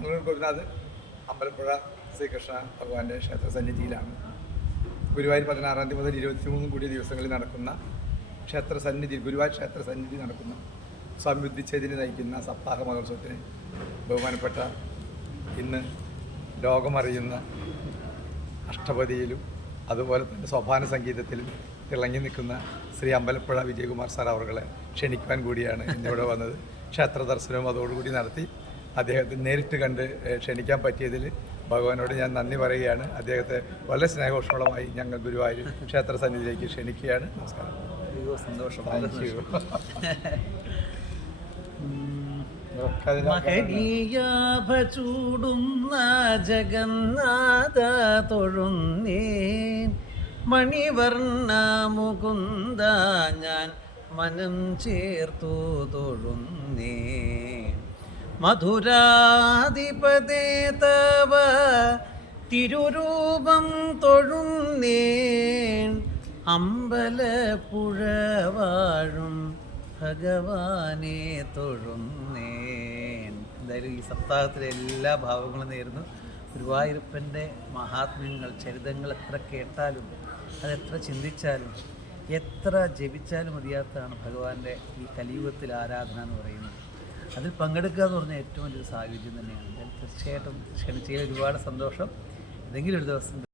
ഞങ്ങൾ ഗുരുനാഥ് അമ്പലപ്പുഴ ശ്രീകൃഷ്ണ ഭഗവാന്റെ ക്ഷേത്ര സന്നിധിയിലാണ് ഗുരുവായൂർ പതിനാറാം തീയതി മുതൽ ഇരുപത്തി മൂന്നും കൂടിയ ദിവസങ്ങളിൽ നടക്കുന്ന ക്ഷേത്ര സന്നിധി ഗുരുവായൂർ ക്ഷേത്ര സന്നിധി നടക്കുന്ന. സ്വാമി ബുദ്ധിച്ചേതിന് നയിക്കുന്ന സപ്താഹ മഹോത്സവത്തിന് ബഹുമാനപ്പെട്ട ഇന്ന് ലോകമറിയുന്ന അഷ്ടപതിയിലും അതുപോലെ തന്നെ സോപാന സംഗീതത്തിലും തിളങ്ങി നിൽക്കുന്ന ശ്രീ അമ്പലപ്പുഴ വിജയകുമാർ സാർ അവറുകളെ ക്ഷണിക്കുവാൻ കൂടിയാണ് ഇന്നിവിടെ വന്നത്. ക്ഷേത്ര ദർശനവും അതോടുകൂടി നടത്തി. അദ്ദേഹത്തെ നേരിട്ട് കണ്ട് ക്ഷണിക്കാൻ പറ്റിയതിൽ ഭഗവാനോട് ഞാൻ നന്ദി പറയുകയാണ്. അദ്ദേഹത്തെ വളരെ സ്നേഹോഷ്മളമായി ഞങ്ങൾ ഗുരുവായൂർ ക്ഷേത്ര സന്നിധിയിലേക്ക് ക്ഷണിക്കുകയാണ്. നമസ്കാരം. സന്തോഷം. മഹനീയാഭചൂടുന്ന ജഗന്നാഥ തൊഴുന്നേൻ. മണിവർണ മുകുന്ദ ഞാൻ മനം ചേർത്തു തൊഴുന്നേൻ. മധുരാധിപതേ തവ തിരുരൂപം തൊഴുന്നേൻ അമ്പലപ്പുഴ വാഴും ഭഗവാനെ തൊഴുന്നേൻ എന്തായാലും ഈ സപ്താഹത്തിലെ എല്ലാ ഭാവങ്ങളും നേരുന്നു. ഗുരുവായൂരപ്പന്റെ മഹാത്മ്യങ്ങൾ ചരിതങ്ങൾ എത്ര കേട്ടാലും അതെത്ര ചിന്തിച്ചാലും എത്ര ജപിച്ചാലും മതിയാത്തതാണ് ഭഗവാന്റെ ഈ കലിയുഗത്തിൽ ആരാധന എന്ന് പറയുന്നത്. അതിൽ പങ്കെടുക്കുക എന്ന് പറഞ്ഞാൽ ഏറ്റവും വലിയൊരു സാഹചര്യം തന്നെയാണ്. തീർച്ചയായിട്ടും ക്ഷണിച്ചതിൽ ഒരുപാട് സന്തോഷം. ഏതെങ്കിലും ഒരു ദിവസം